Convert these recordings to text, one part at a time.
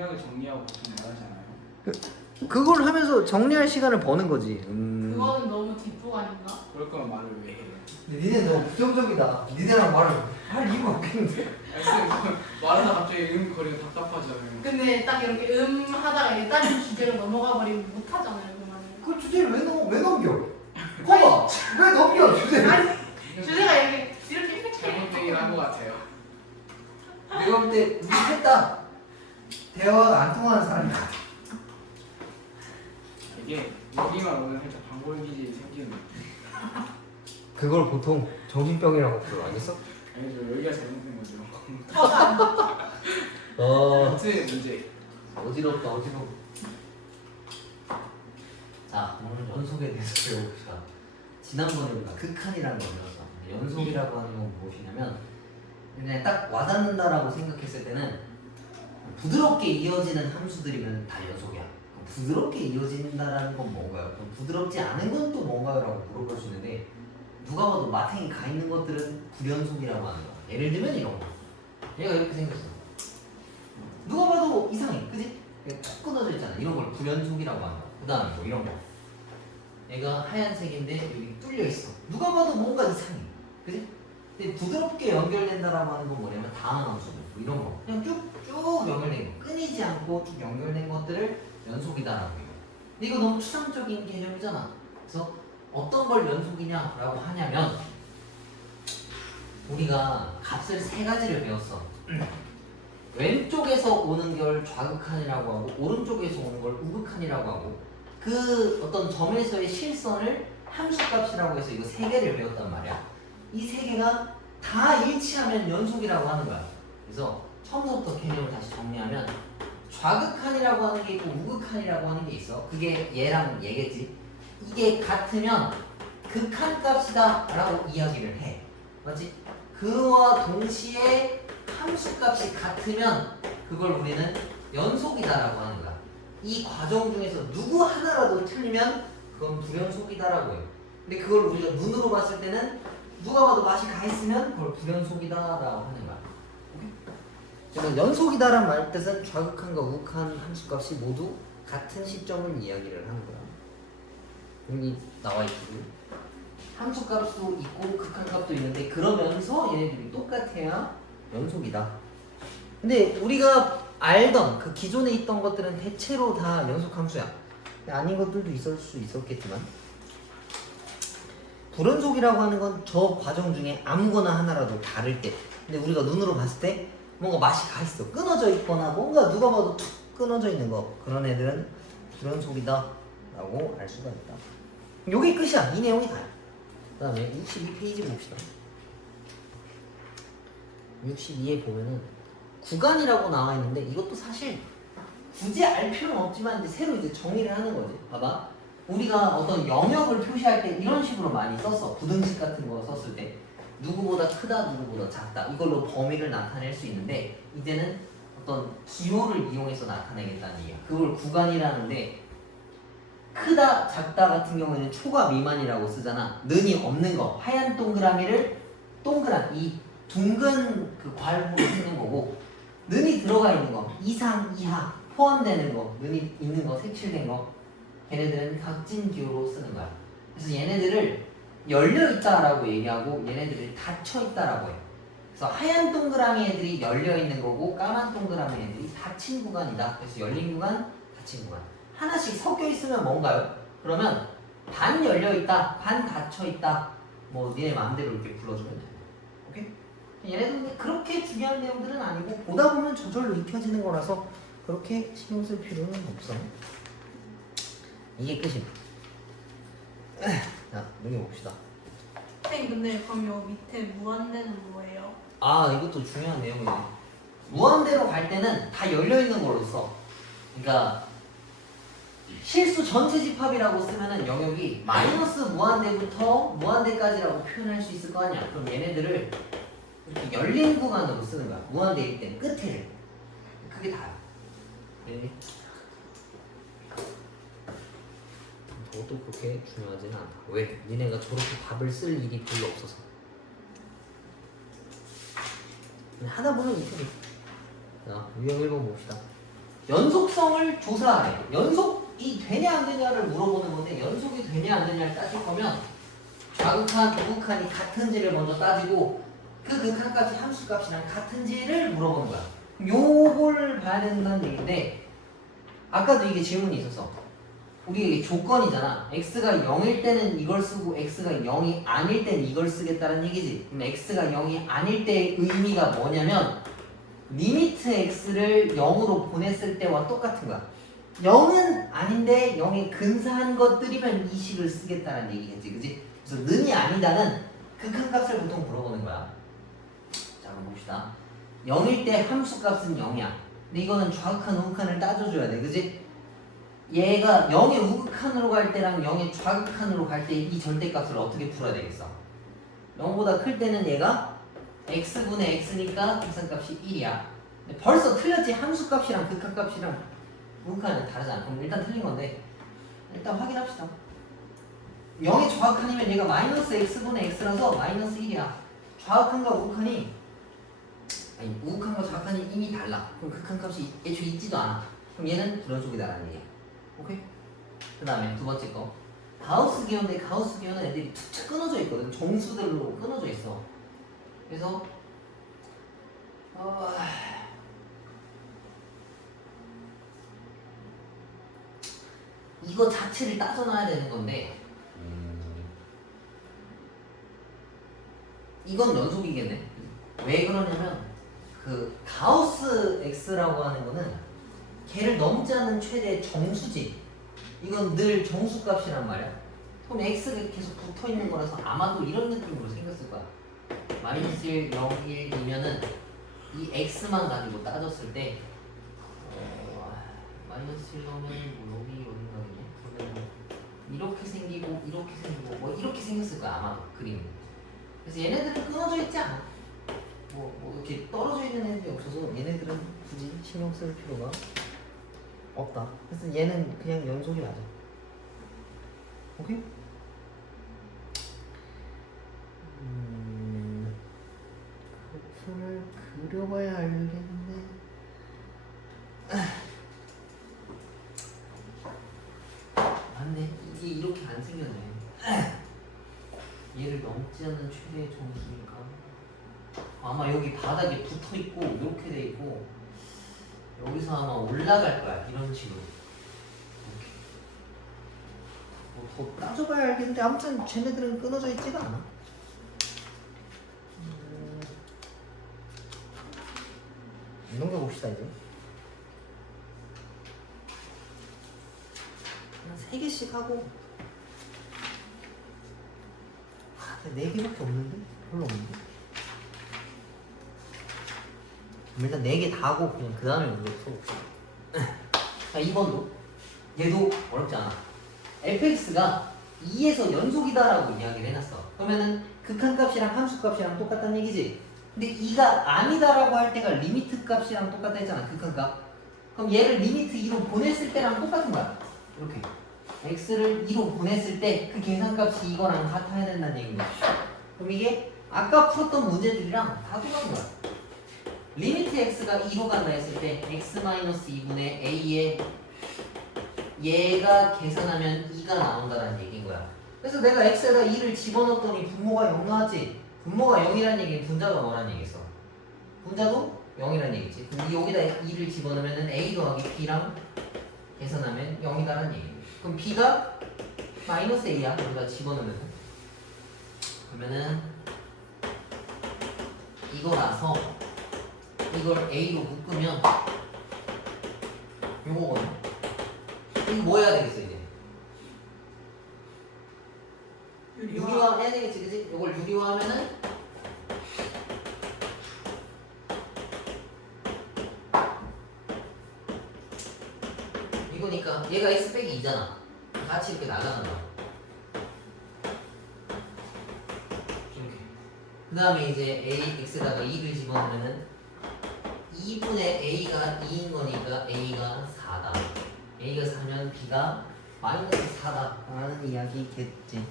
생각을 정리하고 보통 말하지 않아요? 그걸 하면서 정리할 시간을 버는 거지. 그거는 너무 뒷북 아닌가? 그럴 거면 말을 왜 해? 니네 너무 부정적이다. 니네랑 말을 할 이유가 없겠는데. 아니 쌤 말하다 갑자기 거리가 답답하잖아요. 근데 딱 이렇게 하다가 이제 다른 주제로 넘어가 버리면 못 하잖아요, 그만은. 그 주제를 왜 넘겨? 봐봐. 왜 넘겨 주제를? 아니, 주제가 이렇게 잘못 얘기를 것 같아요. 내가 볼 때 우리 했다. 대화가 안 통하는 사람이 같아. 이게 여기만 오면 살짝 방골 기질이 생기는. 그걸 보통 정신병이라고 불러. 알겠어? 아니죠, 여기가 잘못된 거죠. 문제 문제. 어지럽다 어지러워. 자 오늘 연속에 대해서 배워봅시다. 지난번에 우리가 극한이라는 걸 배웠어. 연속이라고 하는 건 무엇이냐면 그냥 딱 와닿는다라고 생각했을 때는 부드럽게 이어지는 함수들이면 다 연속이야. 부드럽게 이어진다라는 건 뭔가요? 그럼 부드럽지 않은 건 또 뭔가요? 라고 물어볼 수 있는데 누가 봐도 마탱이 가 있는 것들은 불연속이라고 하는 거야. 예를 들면 이런 거. 얘가 이렇게 생겼어. 누가 봐도 이상해. 그지? 툭 끊어져 있잖아. 이런 걸 불연속이라고 하는 거야. 그 다음에 뭐 이런 거. 얘가 하얀색인데 여기 뚫려 있어. 누가 봐도 뭔가 이상해. 그지? 근데 부드럽게 연결된다라고 하는 건 뭐냐면 다음 함수들. 뭐 이런 거. 그냥 쭉쭉 연결된 거. 끊이지 않고 쭉 연결된 것들을 연속이다라고 해요. 근데 이거 너무 추상적인 개념이잖아. 그래서 어떤 걸 연속이냐라고 하냐면 우리가 값을 세 가지를 배웠어. 왼쪽에서 오는 걸 좌극한이라고 하고 오른쪽에서 오는 걸 우극한이라고 하고 그 어떤 점에서의 실선을 함수값이라고 해서 이거 세 개를 배웠단 말이야. 이 세 개가 다 일치하면 연속이라고 하는 거야. 그래서 처음부터 개념을 다시 정리하면 좌극한이라고 하는 게 있고 우극한이라고 하는 게 있어. 그게 얘랑 얘겠지. 이게 같으면 극한값이다 라고 이야기를 해. 맞지? 그와 동시에 함수값이 같으면 그걸 우리는 연속이다 라고 하는 거야. 이 과정 중에서 누구 하나라도 틀리면 그건 불연속이다 라고 해요. 근데 그걸 우리가 눈으로 봤을 때는 누가 봐도 맛이 가 있으면 그걸 불연속이다 라고 하는 거야. 그러니까 연속이다란 말 뜻은 좌극한과 우극한 함수값이 모두 같은 시점을 이야기를 하는 거야. 여기 나와 있고 함수값도 있고 극한값도 있는데 그러면서 얘네들이 똑같아야 연속이다. 근데 우리가 알던 그 기존에 있던 것들은 대체로 다 연속 함수야. 아닌 것들도 있을 수 있었겠지만 불연속이라고 하는 건 저 과정 중에 아무거나 하나라도 다를 때. 근데 우리가 눈으로 봤을 때 뭔가 맛이 가 있어. 끊어져 있거나 뭔가 누가 봐도 툭 끊어져 있는 거. 그런 애들은 불연속이다 라고 알 수가 있다. 요게 끝이야. 이 내용이 다야. 그 다음에 62페이지 봅시다. 62에 보면은 구간이라고 나와 있는데 이것도 사실 굳이 알 필요는 없지만 이제 새로 이제 정의를 하는 거지. 봐봐. 우리가 어떤 영역을 표시할 때 이런 식으로 많이 썼어. 부등식 같은 거 썼을 때 누구보다 크다, 누구보다 작다 이걸로 범위를 나타낼 수 있는데 이제는 어떤 기호를 이용해서 나타내겠다는 얘기야. 그걸 구간이라는데 크다, 작다 같은 경우에는 초과 미만이라고 쓰잖아. 는이 없는 거, 하얀 동그라미를 동그란 이 둥근 그 괄호로 쓰는 거고 는이 들어가 있는 거, 이상, 이하 포함되는 거, 는이 있는 거, 색칠된 거 걔네들은 각진 기호로 쓰는 거야. 그래서 얘네들을 열려있다라고 얘기하고 얘네들이 닫혀있다라고 해. 그래서 하얀 동그라미 애들이 열려있는 거고 까만 동그라미 애들이 닫힌 구간이다. 그래서 열린 구간, 닫힌 구간 하나씩 섞여있으면 뭔가요? 그러면 반 열려있다, 반 닫혀있다 뭐 니네 마음대로 이렇게 불러주면 돼. 오케이? 얘네들은 그렇게 중요한 내용들은 아니고 보다 보면 저절로 익혀지는 거라서 그렇게 신경 쓸 필요는 없어. 이게 끝입니다. 자, 넘겨봅시다. 쌤, 근데 그럼 요 밑에 무한대는 뭐예요? 아, 이것도 중요한 내용이네. 무한대로 갈 때는 다 열려있는 걸로 써. 그러니까 실수 전체 집합이라고 쓰면은 영역이 마이너스 무한대부터 무한대까지라고 표현할 수 있을 거 아니야. 그럼 얘네들을 이렇게 열린 구간으로 쓰는 거야. 무한대일 땐 끝에를. 그게 다야. 네. 그것도 그렇게 중요하지는 않다. 왜? 니네가 저렇게 답을 쓸 일이 별로 없어서. 하다 보면 이쁘게. 자, 유형 1번 봅시다. 연속성을 조사하래. 연속이 되냐 안 되냐를 물어보는 건데 연속이 되냐 안 되냐를 따질 거면 좌극한, 우극한이 같은지를 먼저 따지고 그 극한값이 함수값이랑 같은지를 물어보는 거야. 요걸 봐야 된다는 얘기인데 아까도 이게 질문이 있었어. 우리 이게 조건이잖아. x가 0일 때는 이걸 쓰고 x가 0이 아닐 때는 이걸 쓰겠다는 얘기지. 그럼 x가 0이 아닐 때의 의미가 뭐냐면 리미트 x를 0으로 보냈을 때와 똑같은 거야. 0은 아닌데 0에 근사한 것들이면 이 식을 쓰겠다는 얘기겠지, 그지? 그래서 는이 아니다는 극한값을 보통 물어보는 거야. 자, 그럼 봅시다. 0일 때 함수값은 0이야. 근데 이거는 좌극한, 우극한을 따져줘야 돼, 그지? 얘가 0의 우극한으로 갈 때랑 0의 좌극한으로 갈 때 이 절대값을 어떻게 풀어야 되겠어? 0보다 클 때는 얘가 x분의 x니까 계산값이 1이야. 벌써 틀렸지. 함수값이랑 극한값이랑 우극한은 다르잖아. 그럼 일단 틀린 건데 일단 확인합시다. 0의 좌극한이면 얘가 마이너스 x분의 x라서 마이너스 1이야. 좌극한과 우극한이 아니 우극한과 좌극한이 이미 달라. 그럼 극한값이 애초에 있지도 않아. 그럼 얘는 불연속이다라는 얘기야. 오케이? 그 다음에 두 번째 거 가우스 기호인데 가우스 기호는 애들이 툭툭 끊어져 있거든. 정수들로 끊어져 있어. 그래서 이거 자체를 따져놔야 되는 건데 이건 연속이겠네. 왜 그러냐면 그 가우스 x라고 하는 거는 걔를 넘지 않는 최대의 정수지. 이건 늘 정수값이란 말이야. 그럼 x가 계속 붙어 있는 거라서 아마도 이런 느낌으로 생겼을 거야. 마이너스 1, 0, 1이면은 이 x만 가지고 따졌을 때 마이너스 1 넣으면 뭐 여기 어딘가겠네. 그러면 뭐 이렇게 생기고 이렇게 생기고 뭐 이렇게 생겼을 거야 아마도 그림이. 그래서 얘네들은 끊어져 있지 않아. 뭐 이렇게 떨어져 있는 애들이 없어서 얘네들은 굳이 신경 쓸 필요가 없다. 그래서 얘는 그냥 연속이 맞아. 오케이? 그래프를 그려봐야 알겠네. 맞네. 이게 이렇게 안 생겼네. 얘를 넘지 않는 최대의 정수니까 아마 여기 바닥에 붙어 있고 이렇게 돼 있고 여기서 아마 올라갈 거야. 이런 식으로. 이렇게. 뭐 더 따져봐야 알겠는데 아무튼 쟤네들은 끊어져 있지가 않아. 넘겨봅시다 이제. 그냥 3개씩 하고 4개밖에 없는데? 별로 없는데? 그럼 일단 4개 다 하고 그냥 그 다음에 문제 풀어봅시다. 자 2번도 얘도 어렵지 않아. fx가 2에서 연속이다라고 이야기를 해놨어. 그러면은 극한값이랑 함수값이랑 똑같다는 얘기지. 근데 2가 아니다라고 할 때가 리미트 값이랑 똑같다 했잖아. 극한값. 그럼 얘를 리미트 2로 보냈을 때랑 똑같은 거야. 이렇게 x를 2로 보냈을 때 그 계산값이 이거랑 같아야 된다는 얘기인 거야. 그럼 이게 아까 풀었던 문제들이랑 다 똑같은 거야. 리미트 x가 2로 간다 했을 때 x-2분의 a에 얘가 계산하면 2가 나온다는 얘기인 거야. 그래서 내가 x에다 2를 집어넣었더니 분모가 0 나왔지. 분모가 0이란 얘기는 분자가 뭐란 얘기겠어? 분자도 0이란 얘기지. 그럼 여기다 2를 집어넣으면 a 더하기 b랑 계산하면 0이다라는 얘기야. 그럼 b가 마이너스 a야. 여기다 집어넣으면 그러면은 이거라서 이걸 a로 묶으면 요거거든. 이거 뭐 해야 되겠어 이제? 유리화 해야 되겠지, 그치? 이걸 유리화하면은 이거니까 얘가 x 빼기 2잖아. 같이 이렇게 나가는 거야. 이렇게. 그 다음에 이제 a x에다가 2를 집어넣으면은 2분의 a가 2인 거니까 a가 4다. a가 4면 b가 마이너스 4다 라는 이야기겠지.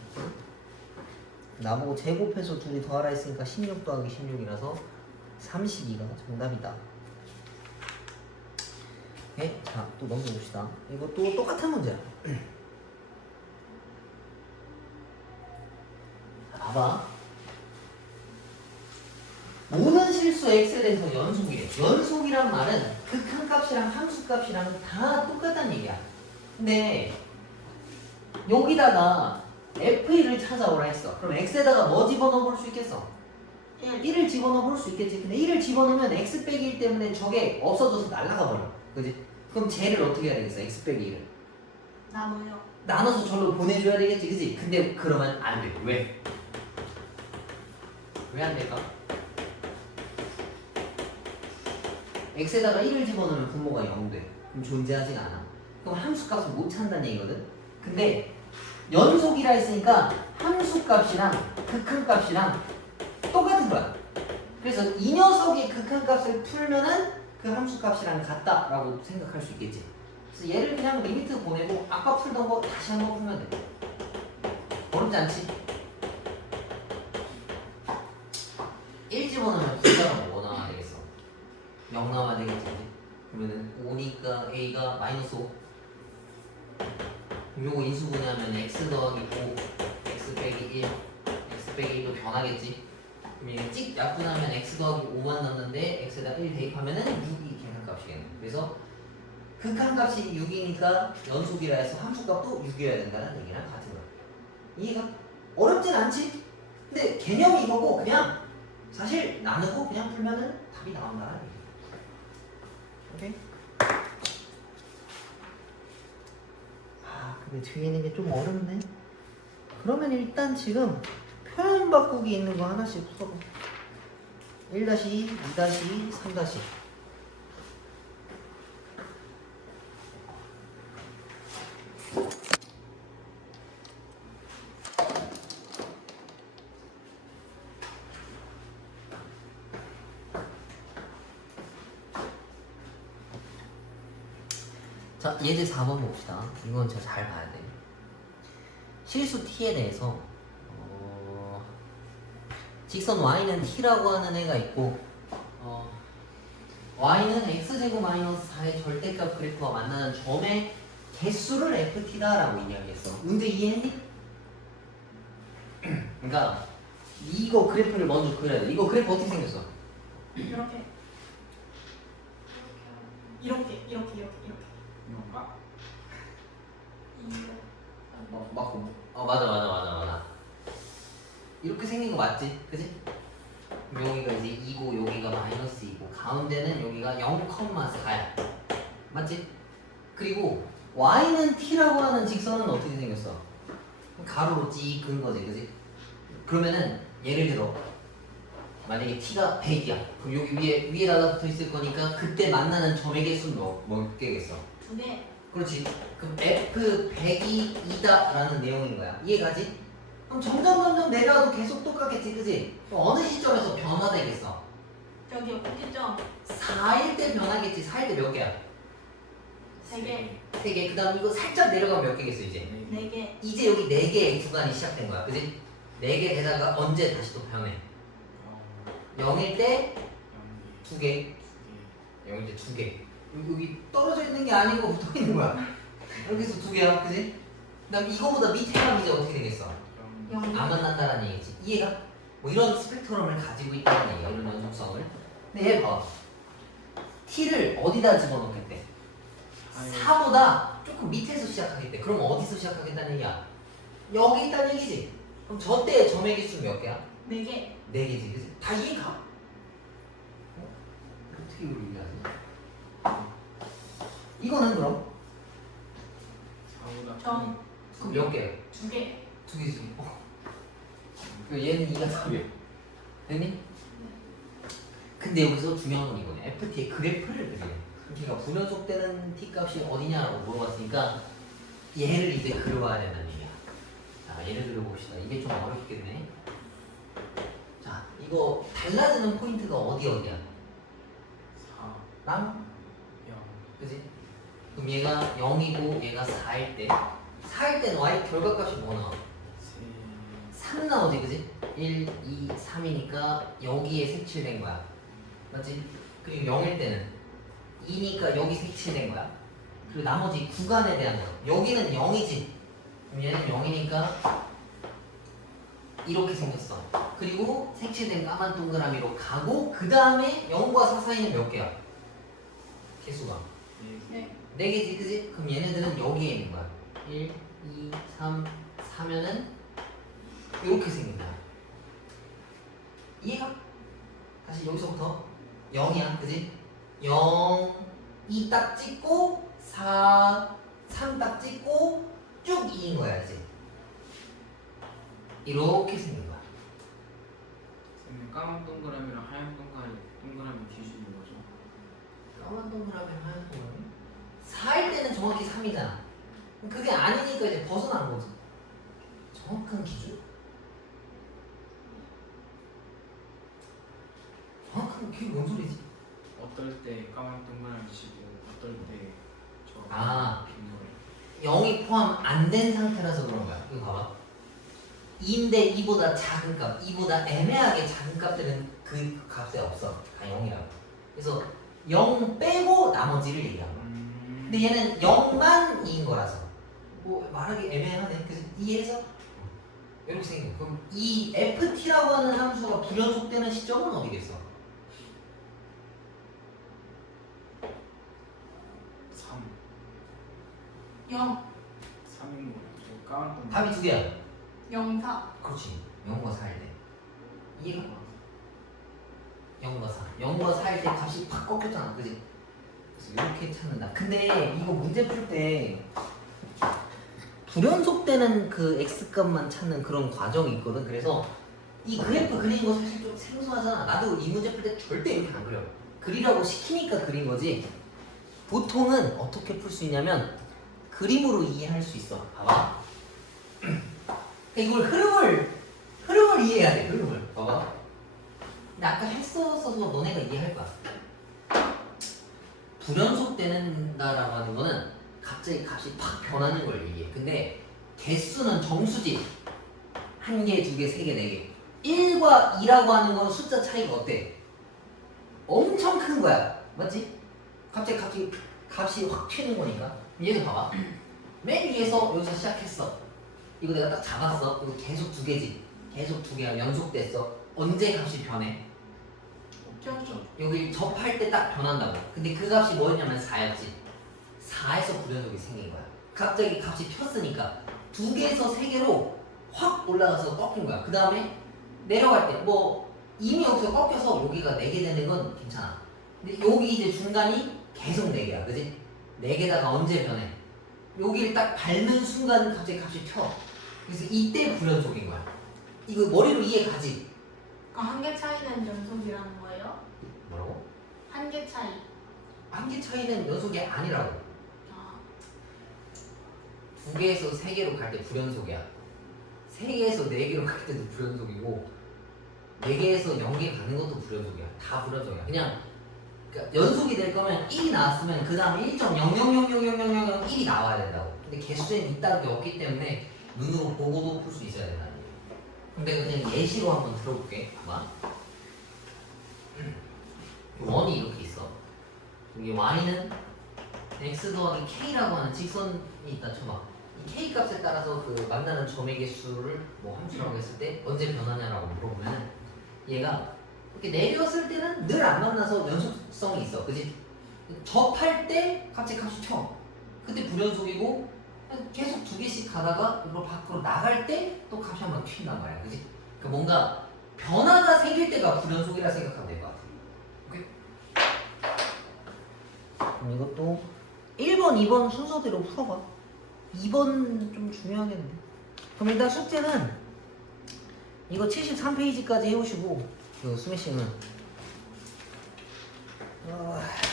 나보고 제곱해서 둘이 더하라 했으니까 16 더하기 16이라서 32가 정답이다. 오케이. 자, 또 넘겨봅시다. 이것도 똑같은 문제야. 봐봐. 모든 실수 x에 대해서 연속이래. 연속이란 말은 극한값이랑 함수값이랑 다 똑같다는 얘기야. 근데 여기다가 f1을 찾아오라 했어. 그럼 x에다가 뭐 집어넣어 볼 수 있겠어? 1을 집어넣어 볼 수 있겠지. 근데 1을 집어넣으면 x 빼기 1 때문에 저게 없어져서 날아가 버려. 그지? 그럼 쟤를 어떻게 해야 되겠어? x 빼기 1을 나눠요. 나눠서 절로 보내줘야 되겠지. 그지? 근데 그러면 안 돼. 왜? 왜 안 될까? x에다가 1을 집어넣으면 분모가 0돼. 그럼 존재하지가 않아. 그럼 함수값을 못 찾는다는 얘기거든. 근데 연속이라 했으니까 함수값이랑 극한값이랑 똑같은 거야. 그래서 이 녀석의 극한값을 풀면은 그 함수값이랑 같다라고 생각할 수 있겠지. 그래서 얘를 그냥 리미트 보내고 아까 풀던 거 다시 한번 풀면 돼. 어렵지 않지? 1 집어넣으면 숫자가 뭐 나와야 되겠어? 0 나와야 되겠지. 그러면은 5니까 a가 마이너스 5. 그럼 요거 인수분해하면 x 더하기 5, x 빼기 1, x 빼기 1도 변하겠지. 그럼 얘는 찍 약분하면 x 더하기 5만 남는데 x에다 1 대입하면은 6이 계산값이겠네. 그래서 극한값이 6이니까 연속이라 해서 함수값도 6이어야 된다는 얘기랑 같은 거야. 이해가 어렵진 않지? 근데 개념이 이거고 그냥 사실 나누고 그냥 풀면은 답이 나온다는 얘기야. 오케이? 아 근데 뒤에 있는 게 좀 어렵네. 그러면 일단 지금 표현 바꾸기 있는 거 하나씩 써봐. 1-2, 2-2, 3-. 자, 예제 4번 봅시다. 이건 진짜 잘 봐야 돼. 실수 t에 대해서 직선 y는 t라고 하는 애가 있고 y는 x제곱 마이너스 4의 절대값 그래프와 만나는 점의 개수를 ft다라고 이야기했어. 문제 이해했니? 그러니까 이거 그래프를 먼저 그려야 돼. 이거 그래프 어떻게 생겼어? 이렇게. 이렇게. 이건가? 맞고 맞아. 이렇게 생긴 거 맞지? 그지? 여기가 이제 2고 여기가 마이너스 2고 가운데는 여기가 0,4야. 맞지? 그리고 y는 t라고 하는 직선은 어떻게 생겼어? 가로로 찌 그은 거지, 그지? 그러면은 예를 들어 만약에 t가 100이야. 그럼 여기 위에다가 붙어 있을 거니까 그때 만나는 점의 개수는 몇 개겠어? 2개. 그렇지. 그럼 f 100이 2다라는 내용인 거야. 이해가지? 그럼 점점 내려가도 계속 똑같겠지, 그지? 그럼 어느 시점에서 변화되겠어? 저기 어디죠? 4일 때 변하겠지. 4일 때 몇 개야? 3개. 3개. 그 다음 이거 살짝 내려가면 몇 개겠어, 이제? 4개. 이제 여기 4개의 구간이 시작된 거야, 그지? 4개 되다가 언제 다시 또 변해? 0일 때 2개. 0일 때 2개. 여기 떨어져 있는 게 아니고 붙어 있는 거야. 여기서 2개야, 그지? 그 다음 이거보다 밑에 가면 이제 어떻게 되겠어? 0. 안 만난다는 얘기지. 이해가? 뭐 이런 스펙트럼을 가지고 있다는 얘기야. 이런 연속성을. 근데 얘 봐. t를 어디다 집어넣겠대? 4보다 조금 밑에서 시작하겠대. 그럼 어디서 시작하겠다는 얘기야? 여기 있다는 얘기지. 그럼 저 때의 점의 개수는 몇 개야? 4개. 4개지. 그치? 다 이해가? 어떻게 이걸 이해하지? 이거는 그럼? 4보다 점. 그럼 몇 개야? 2개. 2개지. 얘는 2가 4개. 됐니? 근데 여기서 중요한 건 이거네. FT의 그래프를 그리네. 걔가 분연속되는 t 값이 어디냐라고 물어봤으니까 얘를 이제 그려봐야 된다는 얘기야. 자, 얘를 그려봅시다. 이게 좀 어렵겠네. 자, 이거 달라지는 포인트가 어디야? 4, 랑? 0, 그지? 그럼 얘가 0이고 얘가 4일 때 4일 때는 y 결과값이 뭐 나와? 3 나오지, 그지? 1, 2, 3이니까 여기에 색칠된 거야. 맞지? 그리고 0일 때는 2니까 여기 색칠된 거야. 그리고 나머지 구간에 대한 거. 여기는 0이지. 그럼 얘는 0이니까 이렇게 생겼어. 그리고 색칠된 까만 동그라미로 가고 그 다음에 0과 4 사이는 몇 개야? 개수가 네. 4개지, 그지? 그럼 얘네들은 여기에 있는 거야. 1, 2, 3, 4면은 이렇게 생긴 거야. 이해가? 다시 여기서부터 0이야, 그지? 0, 2 딱 찍고 4, 3 딱 찍고 쭉 2인 거야, 이제. 이렇게 생긴 거야. 선생님 까만 동그라미랑 하얀 동그라미 기준인 거죠? 까만 동그라미랑 하얀 동그라미? 4일 때는 정확히 3이잖아. 그게 아니니까 이제 벗어난 거지. 정확한 기준? 정확한 그게 뭔 소리지? 어떨 때 까만 동그라미 치고 어떨 때저 아. 빈 거예요. 0이 포함 안 된 상태라서 그런 거야. 이거 봐봐. 2인데 2보다 작은 값, 2보다 애매하게 작은 값들은 그 값에 없어. 다 0이라고. 그래서 0 빼고 나머지를 얘기한 거야. 근데 얘는 0만 2인 거라서 뭐 말하기 애매하네. 그래서 2에서 이렇게 생긴 거야. 그럼 이 ft라고 하는 함수가 불연속되는 시점은 어디겠어? 3. 0, 3인 거예요. 저 까만 동그라미. 답이 두 개야. 0, 4. 그렇지. 0과 4일 때. 이해가? 0과 4. 0과 4일 때 값이 팍 꺾였잖아. 그지? 그래서 이렇게 찾는다. 근데 이거 문제 풀 때 불연속되는 그 x값만 찾는 그런 과정이 있거든. 그래서 이 그래프 그리는 거 사실 좀 생소하잖아. 나도 이 문제 풀 때 절대 이렇게 안 그려. 그리라고 시키니까 그린 거지. 보통은 어떻게 풀 수 있냐면 그림으로 이해할 수 있어. 봐봐. 이걸 흐름을 이해해야 돼. 흐름을 봐봐. 근데 아까 했었어서 너네가 이해할 거야. 불연속되는다라고 하는 거는 갑자기 값이 팍 변하는 걸 얘기해. 근데 개수는 정수지. 1개, 2개, 3개, 4개. 1과 2라고 하는 건 숫자 차이가 어때? 엄청 큰 거야. 맞지? 갑자기 값이 확 튀는 거니까. 얘는 봐봐. 맨 위에서 여기서 시작했어. 이거 내가 딱 잡았어. 이거 계속 2개지. 계속 2개가 연속됐어. 언제 값이 변해? 없죠. 여기 접할 때 딱 변한다고. 근데 그 값이 뭐였냐면 4였지. 4에서 불연속이 생긴 거야. 갑자기 값이 폈으니까 2개에서 3개로 확 올라가서 꺾인 거야. 그 다음에 내려갈 때 뭐 이미 여기서 꺾여서 여기가 4개 되는 건 괜찮아. 근데 여기 이제 중간이 계속 4개야. 그지? 4개다가 언제 변해? 여기를 딱 밟는 순간 갑자기 값이 펴. 그래서 이때 불연속인 거야. 이거 머리로 이해 가지? 그러니까 한 개 차이는 연속이라는 거예요? 뭐라고? 한 개 차이. 한 개 차이는 연속이 아니라고. 아, 2개에서 3개로 갈 때 불연속이야. 3개에서 4개로 갈 때도 불연속이고 4개에서 0개 가는 것도 불연속이야. 다 불연속이야. 그냥 그러니까 연속이 될 거면 1이 나왔으면 그 다음에 1.000000001이 나와야 된다고. 근데 개수에는 이따가 없기 때문에 눈으로 보고도 풀 수 있어야 된다는 얘기야. 근데 그냥 예시로 한번 들어볼게. 봐봐. 원이 이렇게 있어. 여기 y는 x 더하기 k라고 하는 직선이 있다 쳐봐. 이 k 값에 따라서 그 만나는 점의 개수를 뭐 함수라고 했을 때 언제 변하냐라고 물어보면 얘가 이렇게 내렸을 때는 늘 안 만나서 연속성이 있어. 그지? 접할 때 갑자기 값이 튀어. 그때 불연속이고 계속 2개씩 가다가 이걸 밖으로 나갈 때 또 값이 한번 튄단 말이야. 그지? 그러니까 뭔가 변화가 생길 때가 불연속이라 생각하면 될 것 같아. 오케이? 그럼 이것도 1번, 2번 순서대로 풀어봐. 2번 좀 중요하겠네. 그럼 일단 숙제는 이거 73페이지까지 해오시고 그 스매싱은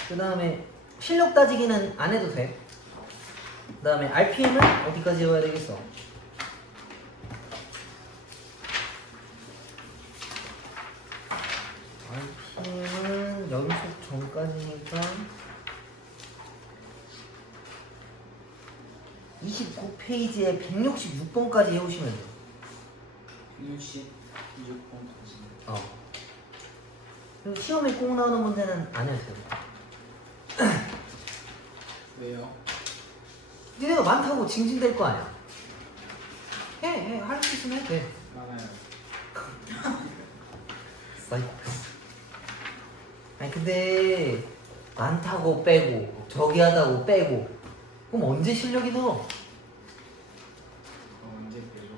그 다음에 실력 따지기는 안 해도 돼. 그 다음에 RPM은 어디까지 해야 되겠어? RPM은 연속 전까지니까 29페이지에 166번까지 해오시면 돼요. 166번 다시. 그리고 시험에 꼭 나오는 문제는 안 해도 돼요. 왜요? 니네가 많다고 징징댈 거 아니야. 해. 할 수 있으면 해도 돼. 많아요. 사이코패스. 아니 근데 많다고 빼고 저기 하다고 빼고 그럼 언제 실력이 늘? 언제 빼죠?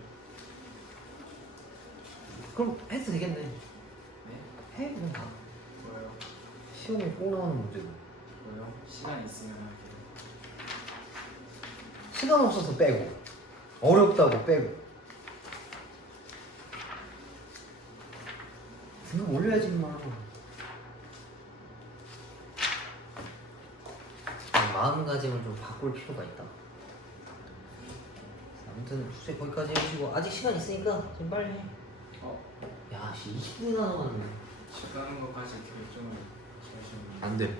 그럼 해도 되겠네. 네? 해 그냥 다. 뭐요? 시험에 꼭 나오는 문제고. 뭐요? 시간 있으면 할게요. 시간 없어서 빼고 어렵다고 빼고. 등급 올려야지 마. 마음가짐을 좀 바꿀 필요가 있다. 아무튼 숙제 거기까지 해주시고 아직 시간 있으니까 지금 빨리 해. 야, 20분이나 남았네. 집 가는 것까지 결정을 하시면 안 돼.